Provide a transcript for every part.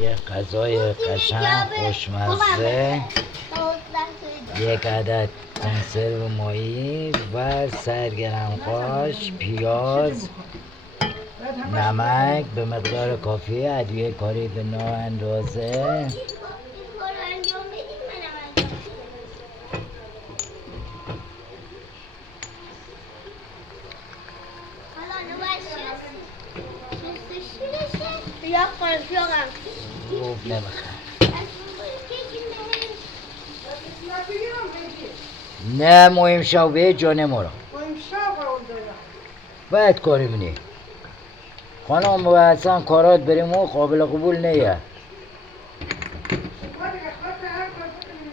یه غذای قشنگ خوشمزه، یک عدد کنسرو ماهی و سرگرم قاش، پیاز، نمک به مقدار کافی، ادویه کاری به نوع اندازه. خوب نمیخوام. نه مهم شاوه جانه ما را باید کاری منی خانم و اصلا کارات بریم و قابل قبول نیه.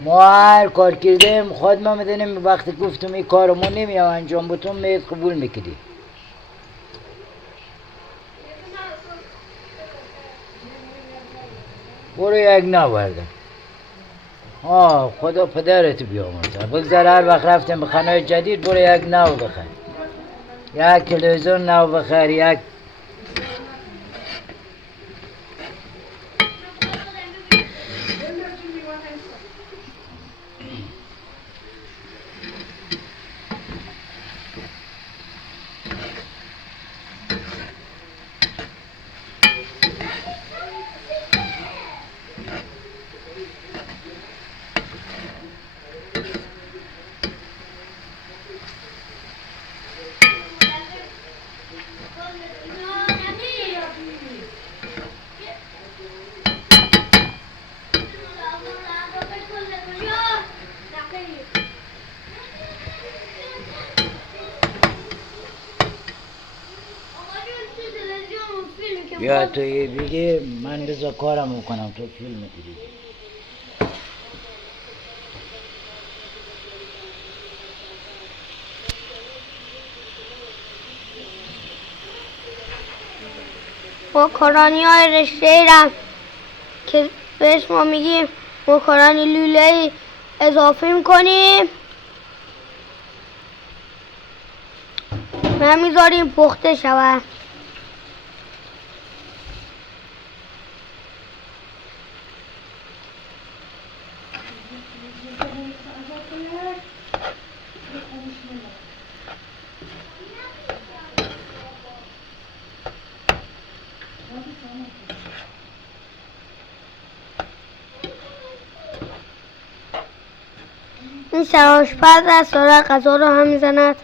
ما هر کار کردیم خود ما میدونیم وقتی گفتم این کار ما نمیام انجام بتون مید قبول میکردی. برو یک نورده خدا پدرت بیامرزه. بگذار هر وقت رفتیم به خانه جدید برو یک نو بخر، یک تلویزیون نو بخر، یک بیا تو یه دیگه من بذار کارم میکنم تو فیلم دیدی. ماکارونی های رشته رم که بهش ما میگیم ماکارونی لوله اضافه میکنیم و میذاریم پخته شود. این سرآشپز است داره غذا رو هم میزند.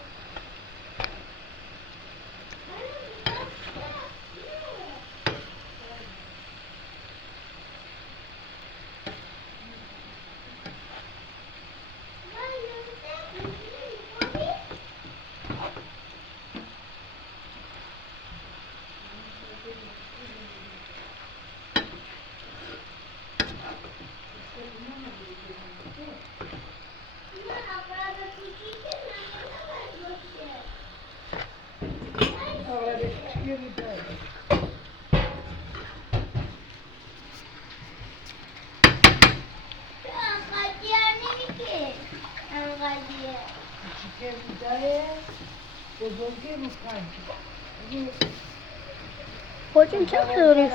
خودتون چه دارید؟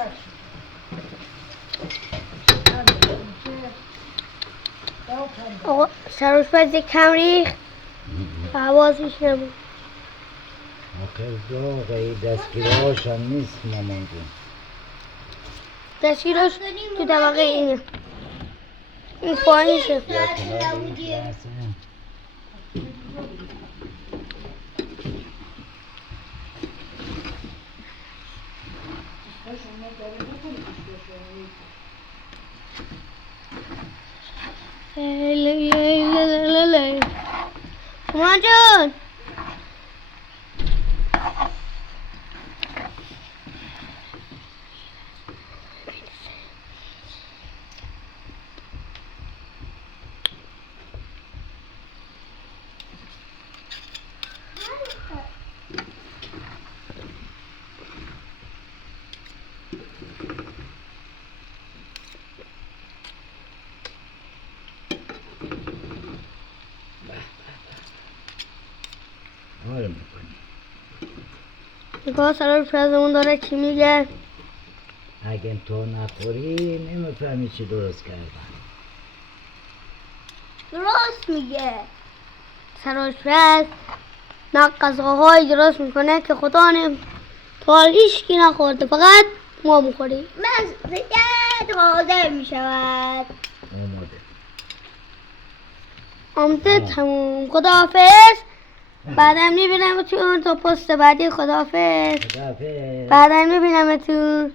آقا سرآشپز کم ریخت حواسش نبود. آخر داغه دستگیرهاش هم نیست مامان جون. دستگیرش تو طبقه اینه، این پایینشه. مامان جون نگاه سرآشپزمون داره چی میگه. اگه تو نخوری نمیفهمی چی درست کردن. درست میگه. سرآشپز نه غذاهایی درست میکنه که خدا تا هیچکی نخورده، فقط ما میخوریم. مزید حاضر میشود. آمده تموم. خداحافظ. بعدا میبینم تا پست بعدی. خداحافظ. خداحافظ. بعدا میبینم تو.